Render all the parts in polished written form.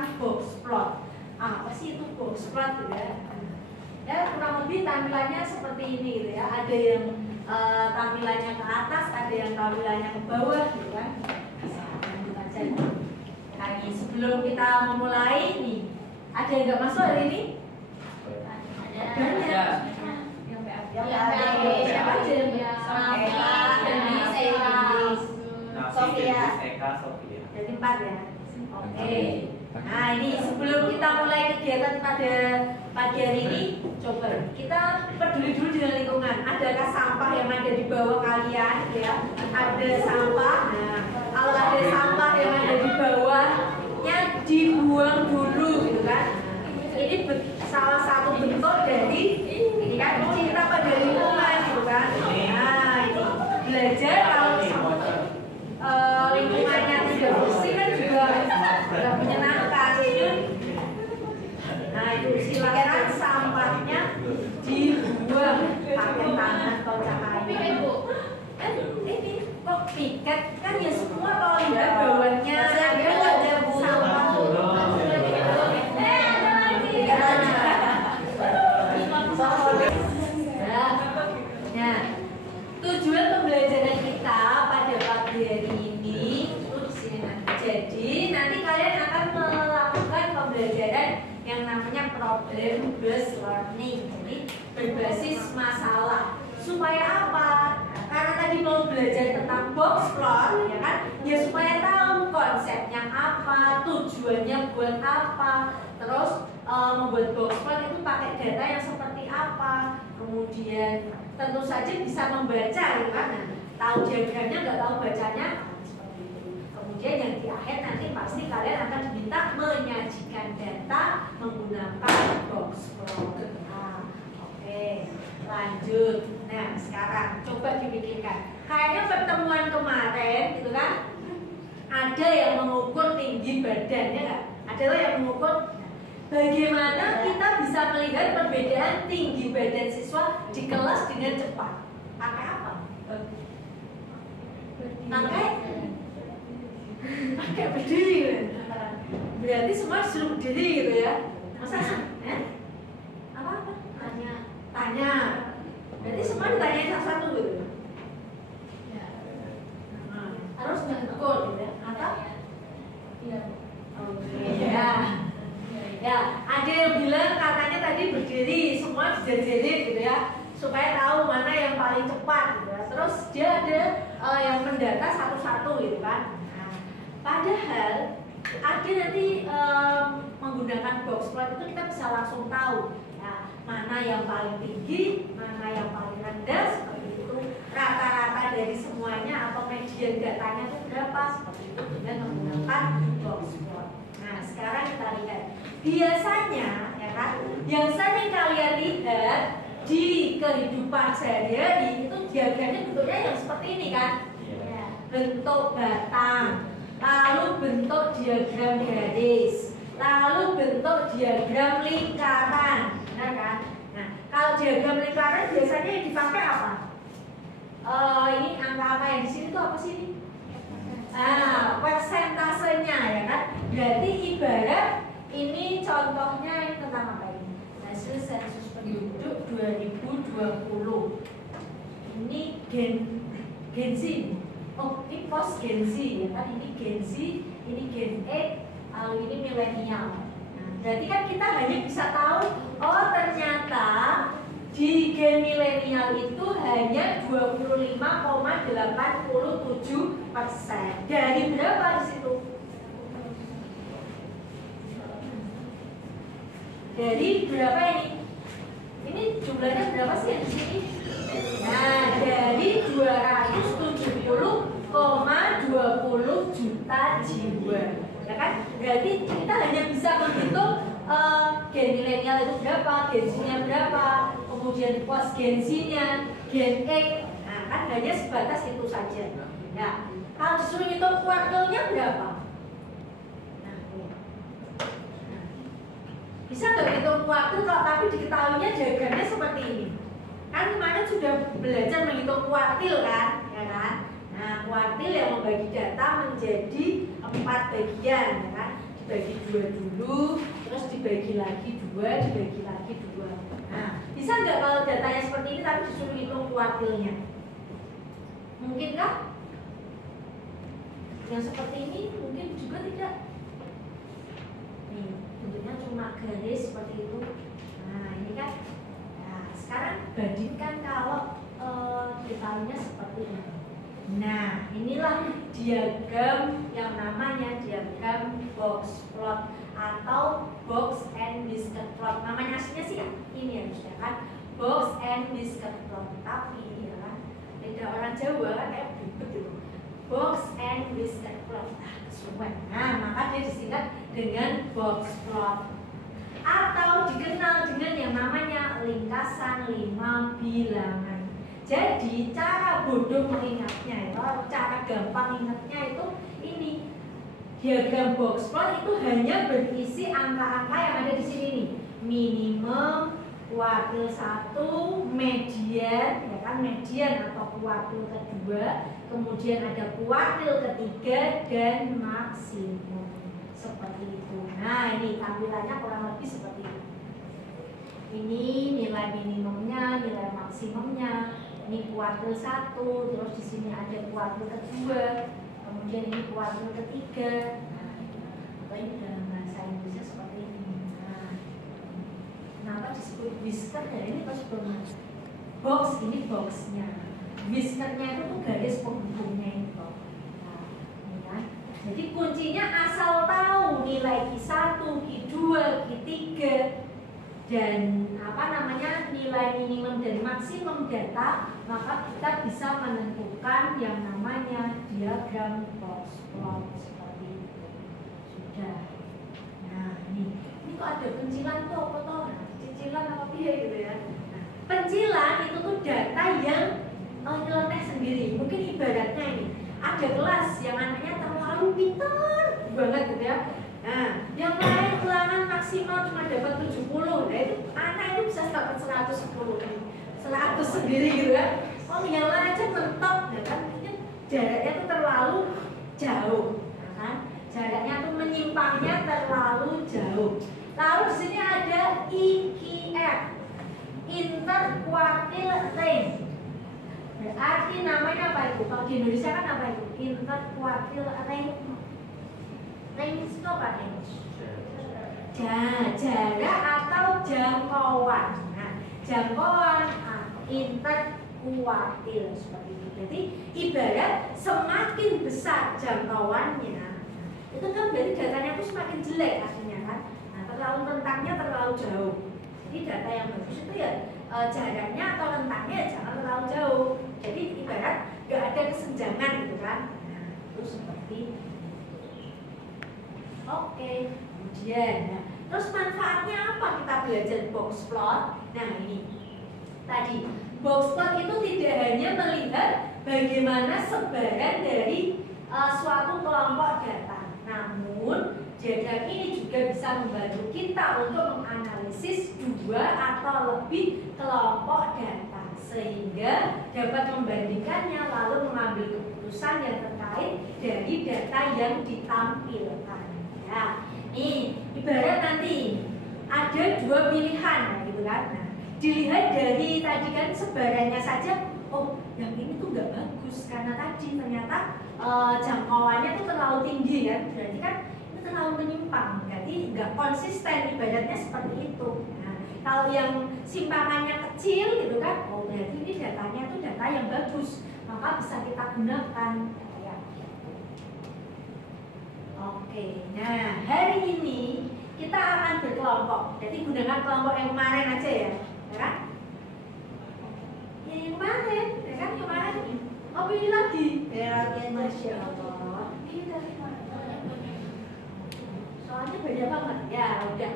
menggunakan box plot. Apa sih itu box plot gitu ya? Ya kurang lebih tampilannya seperti ini gitu ya. Ada yang tampilannya ke atas, ada yang tampilannya ke bawah gitu kan. Lanjut aja. Nah, ini sebelum kita memulai nih, ada yang nggak masuk hari ini? Banyak. Siapa aja? Sofia. Jadi 4 ya. Oke. Nah ini sebelum kita mulai kegiatan pada pagi hari ini, coba kita peduli dulu dengan lingkungan. Adakah sampah yang ada di bawah kalian? Ya, ada sampah. Nah, kalau ada sampah yang ada di bawahnya dibuang dulu, gitu kan? Ini salah satu bentuk dari ini kan cinta pada lingkungan, gitu kan? Nah ini belajar kalau lingkungannya tidak bersih kan juga tidak menyenangkan. Nah itu silakan sampahnya dibuang pakai tangan atau cahaya. Ini kok piket kan ya semua kalau lihat bawahnya ada sampah. Nah, tujuan pembelajaran kita pada pagi hari ini itu di sini nanti. Jadi nanti kalian akan melakukan pembelajaran yang namanya problem based learning. Jadi berbasis masalah. Supaya apa? Karena tadi mau belajar tentang box plot, ya kan? Ya supaya tahu konsepnya apa, tujuannya buat apa, terus membuat box plot itu pakai data yang seperti apa, kemudian tentu saja bisa membaca, ya kan? Nah, tahu diagramnya nggak tahu bacanya seperti itu. Kemudian yang di akhir nanti pasti kalian akan diminta menyajikan data menggunakan box plot. Nah, oke, lanjut. Nah, sekarang coba dipikirkan. Kayaknya pertemuan kemarin, gitu kan? Ada yang mengukur tinggi badannya nggak? Ada loh yang mengukur. Bagaimana kita bisa melihat perbedaan tinggi badan siswa di kelas dengan cepat? Pakai apa? Pakai berdiri. Berarti semua disuruh berdiri gitu ya? Masa sih? Apa? Tanya. Berarti semua ditanya satu-satu gitu. Harus mengukur gitu ya? Atau? Iya. Oke. Ya, ada yang bilang katanya tadi berdiri, semua dijajarin gitu ya, supaya tahu mana yang paling cepat gitu ya. Terus dia ada yang mendata satu-satu gitu kan. Nah, padahal ada nanti menggunakan box plot itu kita bisa langsung tahu ya, mana yang paling tinggi, mana yang paling rendah, seperti itu. Rata-rata dari semuanya atau median datanya itu berapa, seperti itu dengan menggunakan box plot. Nah, sekarang kita lihat. Biasanya, ya kan, yang sering kalian lihat di kehidupan sehari-hari itu diagramnya bentuknya yang seperti ini kan? Bentuk batang, lalu bentuk diagram garis, lalu bentuk diagram lingkaran, benar kan? Nah, kalau diagram lingkaran biasanya yang dipakai apa? Ini angka-angka yang di sini tuh apa sih ini? Persentasenya, ya kan? Berarti ibarat ini contohnya ini tentang apa ini? Hasil sensus penduduk 2020. Ini Gen Z. Oh, ini post Gen Z ya kan? Ini Gen Z, ini Gen X, lalu ini milenial. Nah, berarti kan kita hanya bisa tahu, oh ternyata di Gen milenial itu hanya 25,87%. Dari berapa di situ? Dari berapa ini? Ini jumlahnya berapa sih di sini? Nah, dari 270,20 juta jiwa, ya kan? Berarti kita hanya bisa menghitung gen milenial itu berapa, gen Z-nya berapa, kemudian post gen Z-nya, gen X. Nah, kan hanya sebatas itu saja. Ya, kalau disuruh hitung kuartilnya berapa? Bisa nggak hitung kuartil kalau tapi diketahuinya diagramnya seperti ini? Kan kemarin sudah belajar menghitung kuartil kan, ya kan? Nah, kuartil yang membagi data menjadi 4 bagian, ya kan? dibagi 2 dulu, terus dibagi lagi 2, dibagi lagi 2. Nah, bisa nggak kalau datanya seperti ini tapi disuruh hitung kuartilnya? Mungkin kah? Yang seperti ini mungkin juga tidak. Nih, bentuknya cuma garis seperti itu. Nah, ini kan. Nah, sekarang bandingkan kalau detailnya seperti ini. Nah, inilah diagram yang namanya diagram box plot atau box and whisker plot. Namanya aslinya sih ya, ini harusnya kan box and whisker plot. Tapi ya kan, beda orang Jawa kan kayak ribet gitu. Box and whisker plot. Kesuwen. Nah, maka dia disingkat dengan box plot. Atau dikenal dengan yang namanya lingkasan 5 bilangan. Jadi cara bodoh mengingatnya itu, cara gampang ingatnya itu ini. Diagram box plot itu hanya berisi angka-angka yang ada di sini nih. Minimum, kuartil 1, median, ya kan median atau kuartil kedua, kemudian ada kuartil ketiga dan maksimum. Seperti itu. Nah, ini tampilannya kurang lebih seperti itu. Ini nilai minimumnya, nilai maksimumnya. Ini kuartil 1, terus di sini ada kuartil kedua, kemudian ini kuartil ketiga. Nah, atau ini dalam bahasa Indonesia seperti ini. Nah, kenapa disebut whisker ya? Ini pas box, ini boxnya. Whiskernya itu tuh garis penghubungnya itu. Nah, ini kan. Jadi kuncinya asal tahu nilai Q1, Q2, Q3 dan nilai minimum dan maksimum data, maka kita bisa menentukan yang namanya diagram box plot seperti itu. Sudah. Nah, ini kok ada pencilan tuh apa toh? Cicilan apa piye gitu ya. Nah, pencilan itu tuh data yang nyeleneh sendiri. Mungkin ibaratnya ini ada kelas yang anaknya terlalu pintar banget gitu ya. Nah, yang lain ulangan maksimal cuma dapat 70. Nah, itu anak itu bisa dapat 110 nih. 100 sendiri gitu ya. Oh, yang lain aja mentok ya kan. Jaraknya itu terlalu jauh, ya kan? Jaraknya itu menyimpangnya terlalu jauh. Lalu di sini ada IQF, interquartile range. Berarti namanya apa itu? Kalau di Indonesia kan apa itu? Interquartile range. Range itu apa range? Jarak atau jangkauan. Nah, jangkauan interquartile seperti itu. Jadi ibarat semakin besar jangkauannya, itu kan berarti datanya itu semakin jelek aslinya kan. Nah, terlalu rentangnya terlalu jauh. Jadi data yang bagus itu ya jaraknya atau rentangnya jangan terlalu jauh. Jadi ibarat nggak ada kesenjangan gitu kan. Nah, itu seperti oke. Kemudian, nah, terus manfaatnya apa kita belajar box plot? Nah, ini tadi box plot itu tidak hanya melihat bagaimana sebaran dari suatu kelompok data, namun diagram ini juga bisa membantu kita untuk menganalisis dua atau lebih kelompok data sehingga dapat membandingkannya lalu mengambil keputusan yang terkait dari data yang ditampilkan. Ya, nih ibarat nanti ada dua pilihan, gitu kan? Nah, dilihat dari tadi kan sebarannya saja, oh yang ini tuh nggak bagus karena tadi ternyata jangkauannya tuh terlalu tinggi kan, berarti kan itu terlalu menyimpang, berarti nggak konsisten, ibaratnya seperti itu. Nah, kalau yang simpangannya kecil gitu kan, oh berarti ini datanya tuh data yang bagus, maka bisa kita gunakan. Oke, nah hari ini kita akan berkelompok. Jadi gunakan kelompok yang kemarin aja ya kan? Ya, yang kemarin, ya kan kemarin. Oh pilih lagi. Ya, Masya Allah. Ini dari mana? Soalnya beda banget. Ya, udah.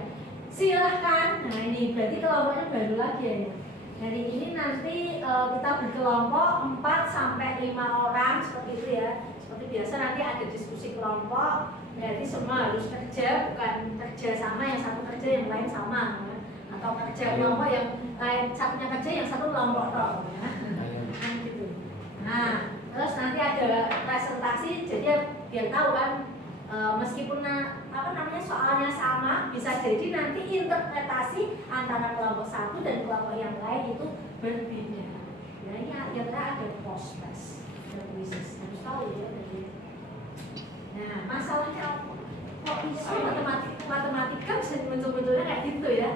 Silahkan. Nah ini berarti kelompoknya baru lagi ya. Hari ini nanti kita berkelompok 4 sampai 5 orang seperti itu ya. Seperti biasa nanti ada diskusi kelompok, berarti semua harus kerja, bukan kerja sama yang satu kerja yang lain sama, ya. Atau kerja kelompok yang lain satunya kerja yang satu kelompok toh, ya. Gitu. Nah, terus nanti ada presentasi, jadi biar tahu kan, meskipun soalnya sama, bisa jadi nanti interpretasi antara kelompok satu dan kelompok yang lain itu berbeda. Nah ini akhirnya ada post test dan quizzes, harus tahu ya. Nah masalahnya kok bisa matematika bisa muncul-munculnya kayak gitu ya?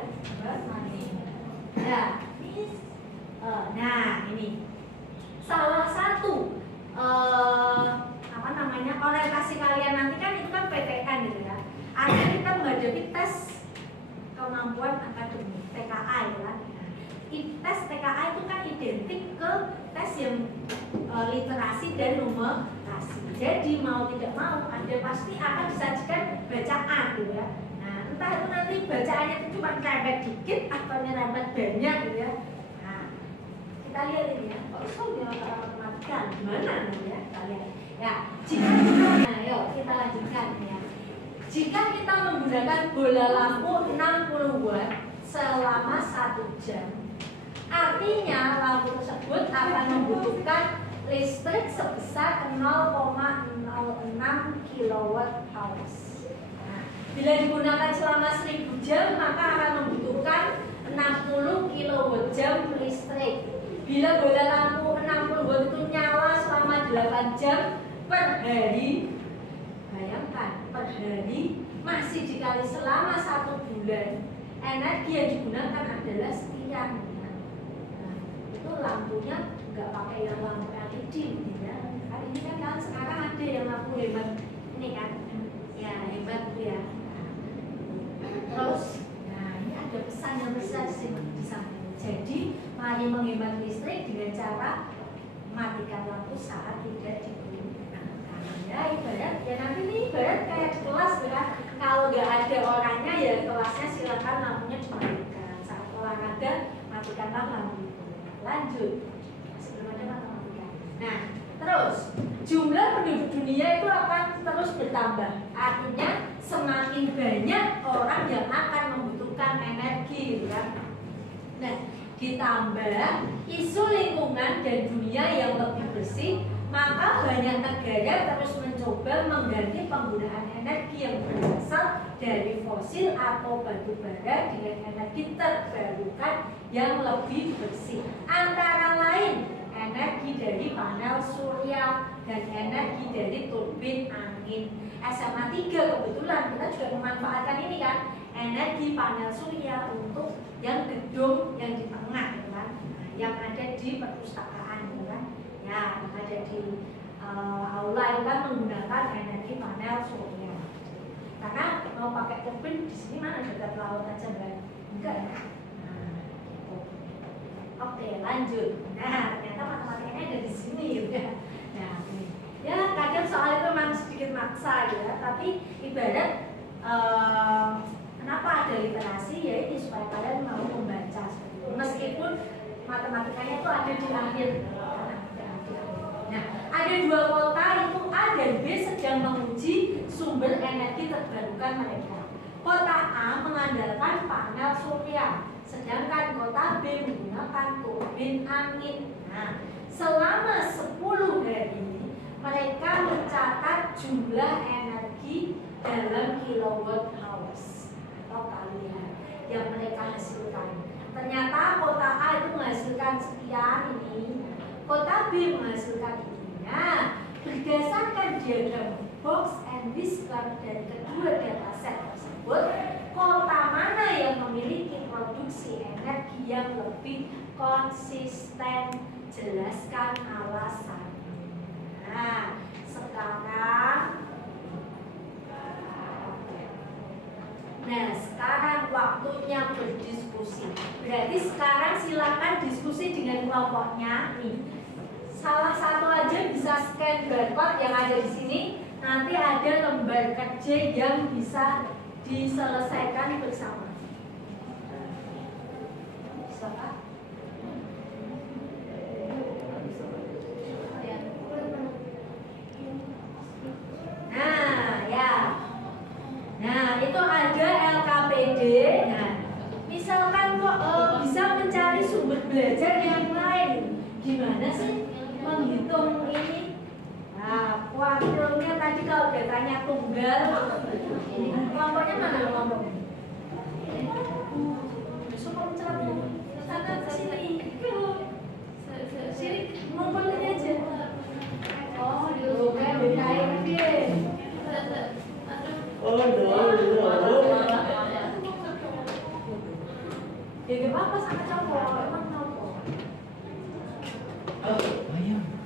Nah ini salah satu orientasi kalian nanti kan itu kan PTN gitu ya. Ada kita menghadapi tes kemampuan akademik TKA ya. Tes TKA itu kan identik ke tes yang literasi dan numerasi. Jadi mau tidak mau ada pasti akan disajikan bacaan gitu ya. Nah entah itu nanti bacaannya itu cuma nyerempet dikit atau nyerempet banyak gitu ya. Nah kita lihat ini ya. Kok iso ya matematika gimana gitu ya kita lihat. Ya jika kita lanjutkan ya. Jika kita menggunakan bola lampu 60 watt selama 1 jam, artinya lampu tersebut akan membutuhkan listrik sebesar 0,06 kWh. Nah, bila digunakan selama 1000 jam, maka akan membutuhkan 60 kWh listrik. Bila bola lampu 60 watt itu nyala selama 8 jam per hari, bayangkan per hari masih dikali selama 1 bulan, energi yang digunakan adalah sekian. Nah, itu lampunya nggak pakai yang lampu LED ya. Kan ini kan sekarang ada yang lampu hemat ini kan, ya hemat tuh ya. Terus, nah ini ada pesan yang besar di samping. Jadi mari menghemat listrik dengan cara matikan lampu saat tidak digunakan. Ya ibarat ya nanti nih ibarat kayak di kelas ya. Kalau nggak ada orangnya ya kelasnya silakan lampunya dimatikan. Saat olahraga matikanlah lampu. Lanjut sebelum ada matematika. Nah terus jumlah penduduk dunia itu akan terus bertambah. Artinya semakin banyak orang yang akan membutuhkan energi ya. Nah ditambah isu lingkungan dan dunia yang lebih bersih, maka banyak negara terus mencoba mengganti penggunaan energi yang berasal dari fosil atau batu bara dengan energi terbarukan yang lebih bersih. Antara lain energi dari panel surya dan energi dari turbin angin. SMA 3 kebetulan kita juga memanfaatkan ini kan, energi panel surya untuk yang gedung yang di tengah gitu kan, yang ada di perpustakaan gitu kan. Ya, yang ada di aula itu kan menggunakan energi panel surya. Karena mau pakai turbin di sini mana dekat laut aja kan? Enggak ya? Nah, gitu. Oke, lanjut. Nah, ternyata matematikanya ada di sini ya. Nah, ini. Ya, kadang soal itu memang sedikit maksa ya, tapi ibarat kenapa ada literasi ya ini supaya kalian mau membaca seperti itu. Meskipun matematikanya itu ada di akhir. Nah, ada 2 kota itu A dan B sedang menguji sumber energi terbarukan mereka. Kota A mengandalkan panel surya, sedangkan kota B menggunakan turbin angin. Nah, selama 10 hari mereka mencatat jumlah energi dalam kilowatt hours atau kalian yang mereka hasilkan. Ternyata kota A itu menghasilkan sekian ini, kota B menghasilkan ini. Nah, berdasarkan diagram box and whisker dari kedua dataset tersebut, kota mana yang memiliki produksi energi yang lebih konsisten? Jelaskan alasan. Nah, sekarang waktunya berdiskusi. Berarti sekarang silakan diskusi dengan kelompoknya. Nih, salah satu aja bisa scan barcode yang ada di sini. Nanti ada lembar kerja yang bisa diselesaikan bersama. Bisa Pak? Nah, itu ada LKPD. Nah, misalkan kok bisa mencari sumber belajar yang lain, gimana sih menghitung ini? Nah, kuartilnya tadi kalau datanya tunggal, kelompoknya mana kelompok? Suka mencerah sana ke sini. Sini ngumpul ini aja. Oh, kan bedain deh. Oh, ya gak apa-apa sama cowok, emang cowok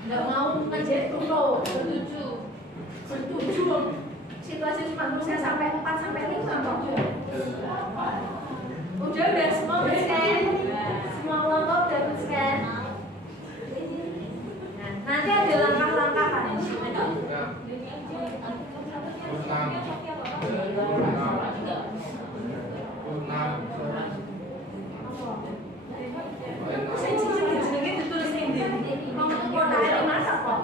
nggak mau ngejet dulu, setuju situasi cuma saya sampai 4 sampai 5 kok udah semua scan semua kelompok udah scan nah, nanti ada langkah-langkah kan saya jenenge ditulis ning ndi? Kotakane masak kok.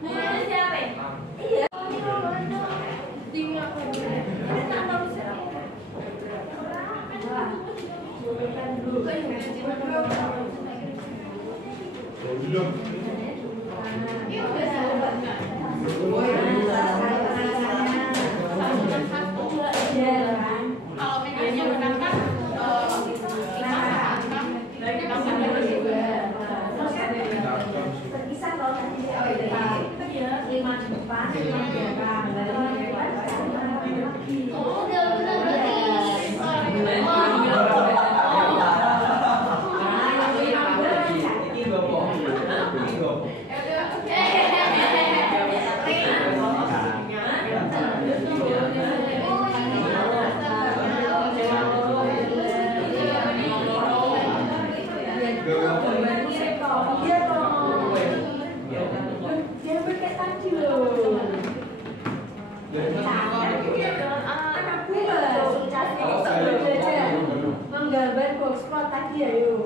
Nulis siapa? Iya. Tinggi aku. Ini tambah besar. Wah. Bukan dulu. Belum. Ini udah sahabat. Kalau medianya menangkan terpisah kalau tadi 5 di depan, 5 di belakang, menggambar boxplot tadi ya yuk.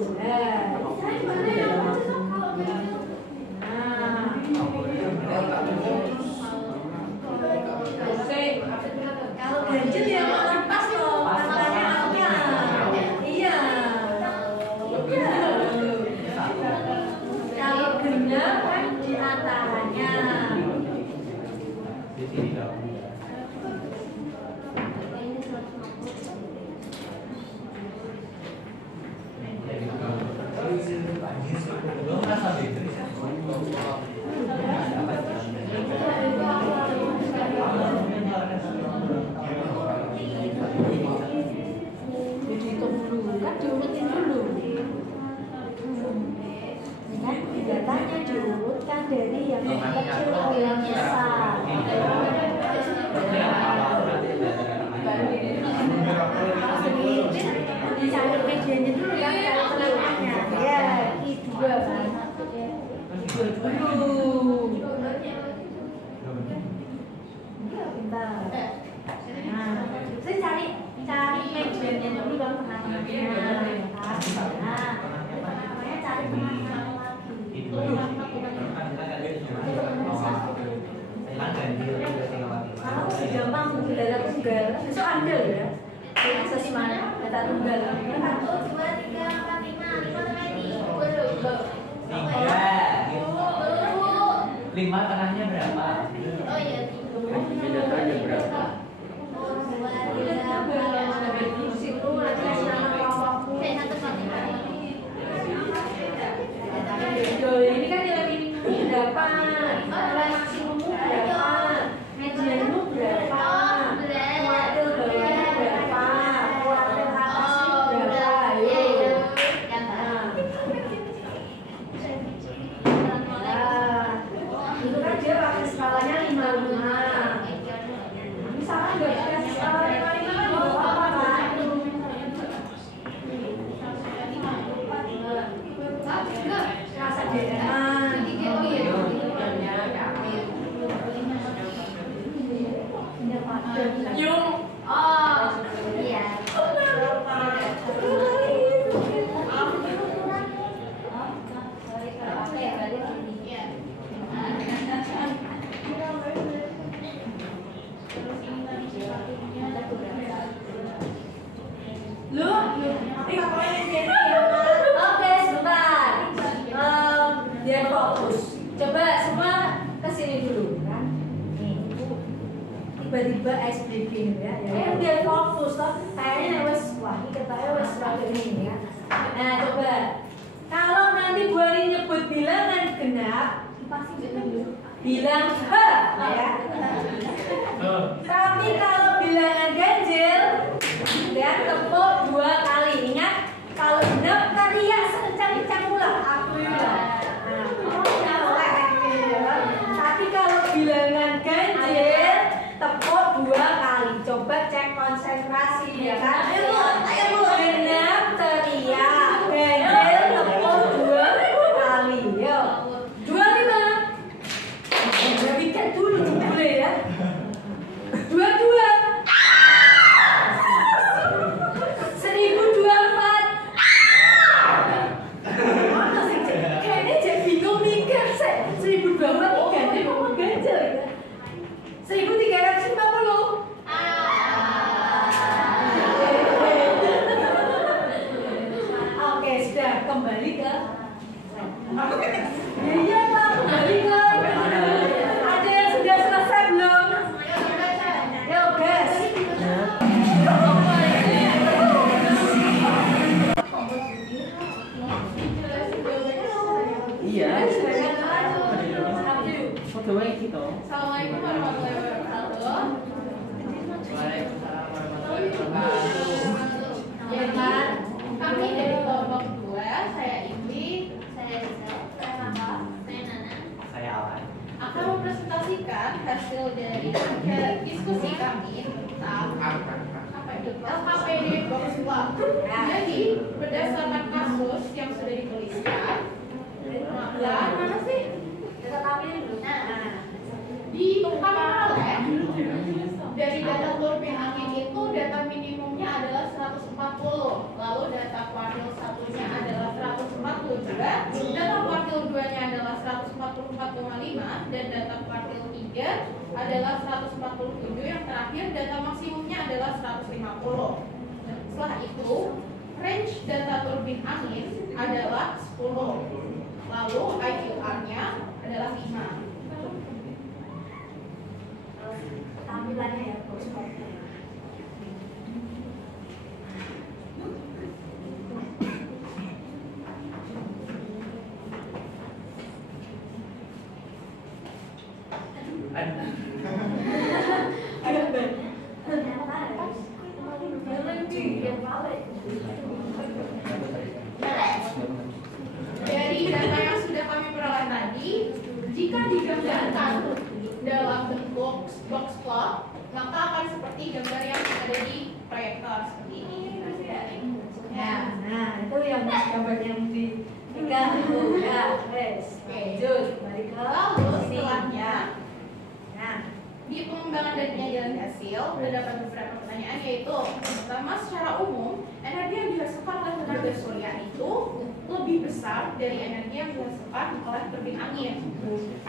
Kalau ganjil ya orang pas loh, katanya akunya. Iya. Kalau genap kan di antaranya. Dihitung dulu kan, diurutin dulu. Kan datanya diurutkan dari yang kecil ke yang besar. Dicari medianya dulu kan, cari tengahnya. Ya, I2 kan. Dulu. Bentar. Nah, saya cari medianya dulu bang tengahnya. Nah, namanya cari tengahnya lagi. Kalau gampang data tunggal, besok andel ya. Asesmen data tunggal. 1, 2, 3, 4, 5, 5 tengahnya berapa? Oh iya, Datanya berapa? Ini kan nilai minimum berapa? Nilai maksimum berapa? Medianmu berapa? Kuartil bawahnya berapa? Kuartil atasnya berapa? Ayo. Itu kan dia pakai skalanya 5. Misalkan nggak dikasih skala 5 kan nggak apa-apa kan? Rasa deretan. Yung. Oh, iya. Lu, oke, sebentar. Biar fokus. Coba semua kesini dulu kan. tiba-tiba ice breaking ya. Ya biar fokus toh. Kayaknya wes wah iki ketoknya wes rada ini ya. Nah, coba. Kalau nanti Bu Ari nyebut bilangan genap, pasti bilang H ya. Tapi kalau bilangan ganjil ya tepuk 2 kali. Ingat, kalau genap karya sekencang-kencang pula aku ya. Tapi kalau bilangan ganjil tepuk 2 kali. Coba cek konsentrasi ya kan. Genap teriak, ganjil tepuk 2 kali. Yo. 25. Bikin dulu boleh ya. 22. 1024. Mana sih? Kayaknya jadi bingung mikir sih. 1024 ganjil apa ganjil ya? 1350. Oke, sudah kembali ke iya Pak, kembali ke ada yang sudah selesai belum? Yo guys. Iya. Foto baik gitu. Assalamualaikum warahmatullahi wabarakatuh. Waalaikumsalam warahmatullahi wabarakatuh. Ya kan, kami dari kelompok 2, saya Ibi, Saya Rizal, saya Mama, saya Nana. Saya Alan. akan mempresentasikan hasil dari diskusi kami tentang LKPD Box Club. Jadi, berdasarkan kasus yang sudah dituliskan, maka mana sih? Data kami dulu. Di kami peroleh dari data turbin angin itu data minimumnya adalah 140, lalu data kuartil 1-nya adalah 140 juga, data kuartil 2-nya adalah 144,5 dan data kuartil 3 adalah 147, yang terakhir data maksimumnya adalah 150. Setelah itu range data turbin angin adalah 10, lalu IQR-nya adalah 5. Tampilannya ya, box-boxnya. Dari data yang sudah kami peroleh tadi, jika digambarkan dalam bentuk box plot, maka akan seperti gambar yang ada di proyektor seperti ini. Ya, nah itu yang gambar yang di tiga itu ya, wes. Lanjut, kembali ke Lalu sini. setelahnya, Nah, di pengembangan dan penyajian hasil terdapat beberapa pertanyaan, yaitu pertama, secara umum energi yang dihasilkan oleh tenaga surya itu lebih besar dari energi yang dihasilkan oleh turbin angin.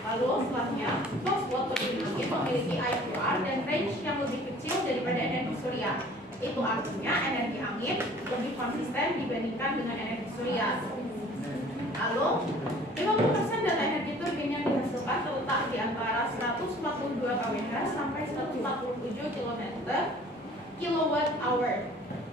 Lalu setelahnya, box plot turbin angin memiliki IQR dan range yang lebih kecil daripada energi surya. Itu artinya energi angin lebih konsisten dibandingkan dengan energi surya. Lalu 50% data energi turbin yang dihasilkan terletak di antara 142 kWh sampai 147 kWh.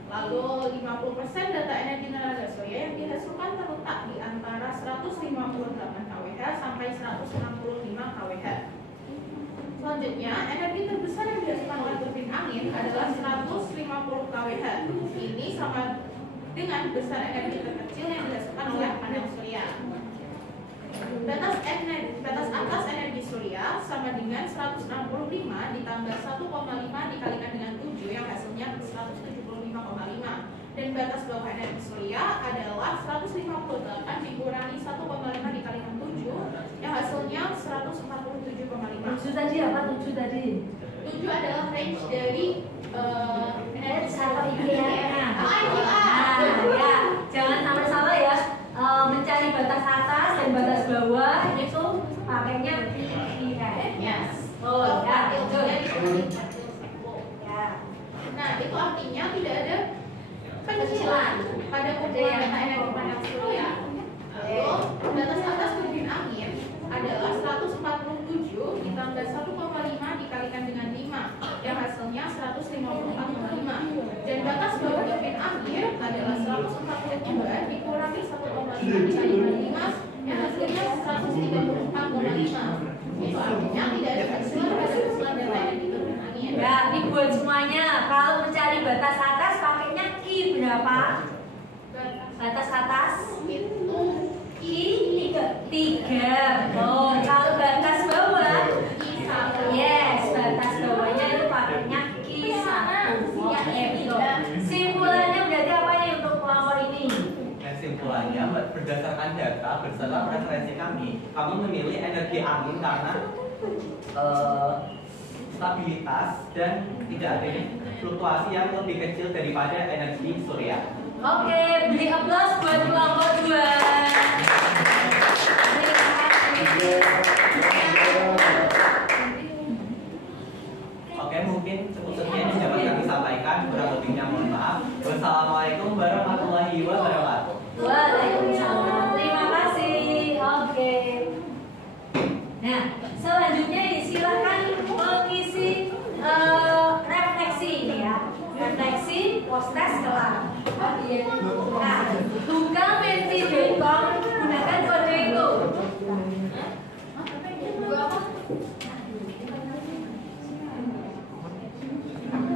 Lalu 50% data energi tenaga surya yang dihasilkan terletak di antara 158 kWh sampai 165 kWh. Selanjutnya, energi terbesar yang dihasilkan oleh turbin angin adalah 150 kWh. Ini sama dengan besar energi terkecil yang dihasilkan oleh panel surya. Batas atas energi surya sama dengan 165 ditambah 1,5 dikalikan dengan 7 yang hasilnya 175,5. Dan batas bawah energi surya adalah 158 dikurangi 1,5 dikalikan 7 yang hasilnya 147,5. 7 tadi apa? 7 tadi. 7 adalah range dari energi Sama IQR. IQR. Ya, jangan sampai salah ya. Mencari batas atas dan batas bawah itu pakainya IQR. Yes. Oh, ya, itu ya. Nah, itu artinya tidak ada penyicilan pada kumpulan data energi panel surya. Lalu batas atas turbin angin adalah 147 ditambah 1,5 dikalikan dengan 5 142 dikurangi 1,5 dikali 5 yang hasilnya 134,5. Itu artinya tidak ada kecil, ada kecilan dan lain gitu. Ya, dibuat semuanya. Kalau mencari batas atas pakainya Ki berapa? Batas atas Itu Ki 3. Oh, kalau batas bawah yes, batas bawahnya itu pakainya Ki 1. Ya, betul. Simpulannya berarti apa nih untuk kelompok ini? Kesimpulannya, berdasarkan data beserta preferensi kami memilih energi angin karena stabilitas dan tidak adanya fluktuasi yang lebih kecil daripada energi surya. Oke, beri aplaus buat kelompok 2. Oke, mungkin cukup sekian yang dapat kami sampaikan. Kurang lebihnya mohon maaf. Wassalamualaikum warahmatullahi wabarakatuh. Waalaikumsalam. Terima kasih. Oke. Nah, selanjutnya silakan mengisi refleksi ini ya. Refleksi post-test kelar. Nah, buka menti.com, gunakan kode itu.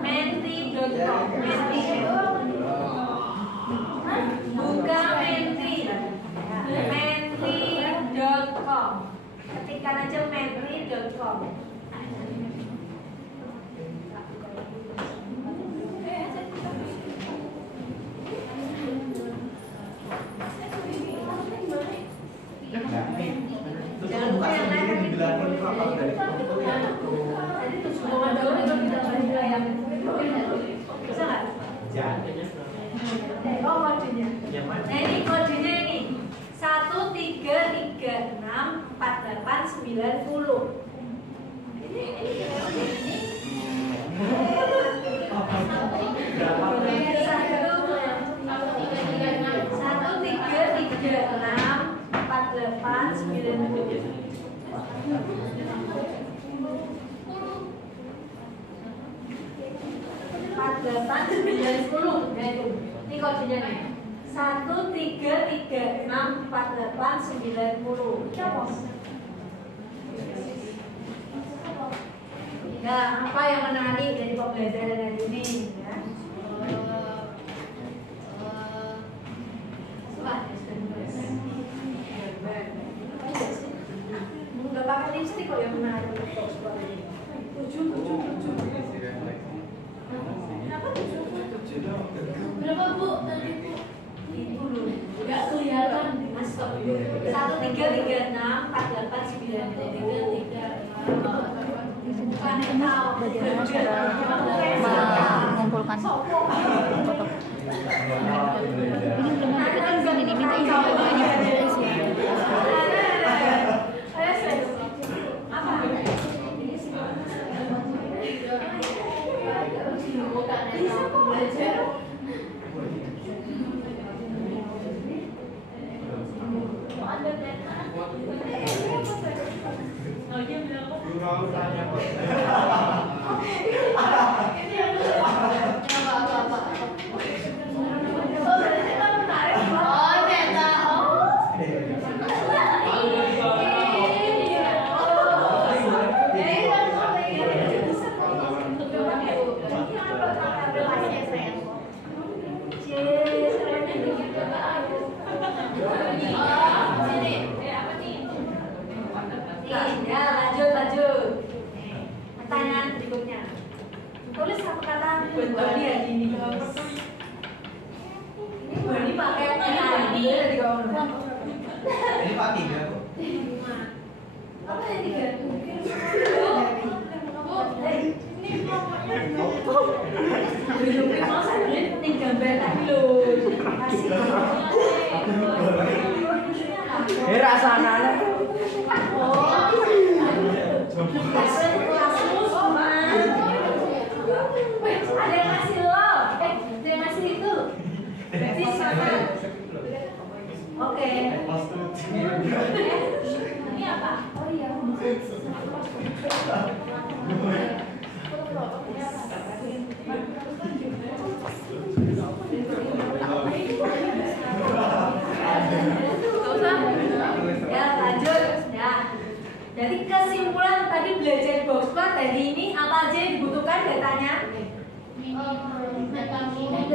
Menti.com, buka menti.com, ketikkan aja menti.com. Jangan lupa yang lain dibilangin kalau dari tadi 7,2 itu tidak ada yang bisa nggak? Oh, kodenya. Nah, ini kodenya ini 133648910. Ini ini kodenya nih 133648910. Nah, apa yang menarik dari pembelajaran hari ini ya? Nggak pakai lipstick kok yang menarik untuk seperti ini. 7. Kenapa 7? Berapa Bu tadi Bu? Itu loh, nggak kelihatan. Masuk 133648910. Bagaimana cara mengumpulkan foto? Ini belum ada kan ini minta izin bapaknya minta izin. Lanjut. Pertanyaan berikutnya. Tulis satu kata buat Bani hari ini. Ini Bani pakai hari di bawah. Ini Pak 3 Bu. Apa yang 3? Ini mau sebenarnya nih gambar tadi loh. Kasih. Rasanya. Ada yang ngasih lo, ada yang ngasih itu. Berarti sama. Oke. Ini apa? Oh iya. belajar box plot hari ini apa aja yang dibutuhkan datanya? Data minimum,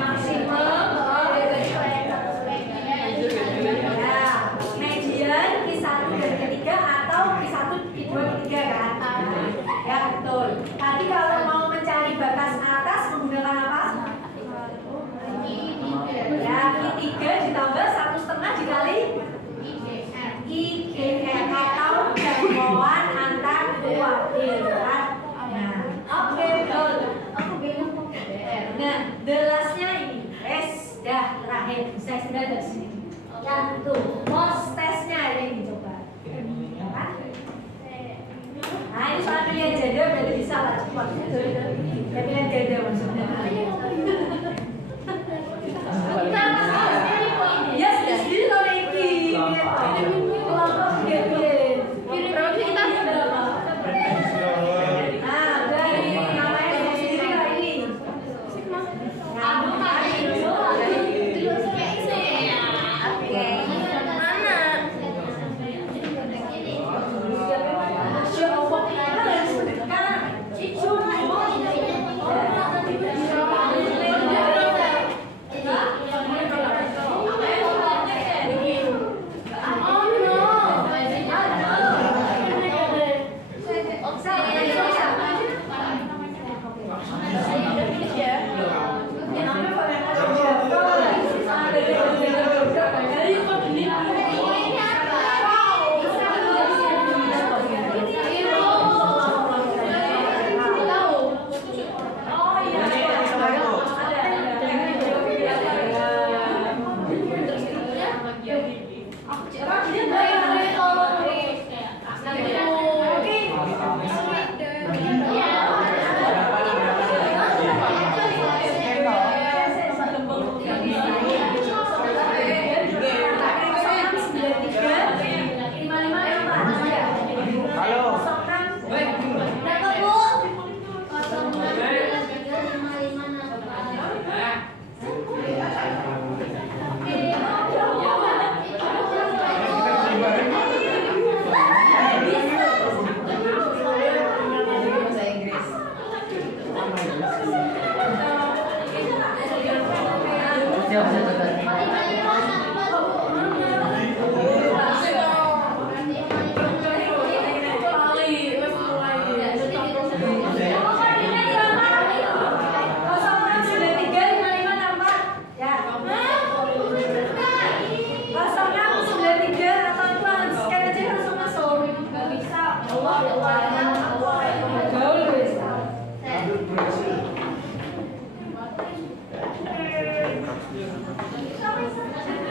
maksimum, ya, median, Q1 dan Q3 atau Q1, Q2, Q3 kan? Ya betul. Tadi kalau mau mencari batas atas menggunakan apa? Ya Q3 ditambah 1,5 dikali IGR atau jangkauan antar kuadrat. Nah, oke betul. Nah, delasnya ini dah terakhir saya sudah dari sini. Yang tuh post testnya yang dicoba. Nah ini soal pilihan ganda berarti bisa lah cepat. Ya pilihan ganda maksudnya. Ya sendiri kalau ini kelompok kirim. Berapa sih kita? Nah dari namanya sendiri kali ini.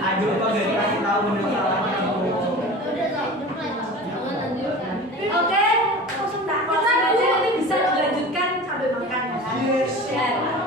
Aduh, kok gak dikasih tahu bener salahnya. Oke, langsung tak closing aja, nanti bisa dilanjutkan sambil makan ya.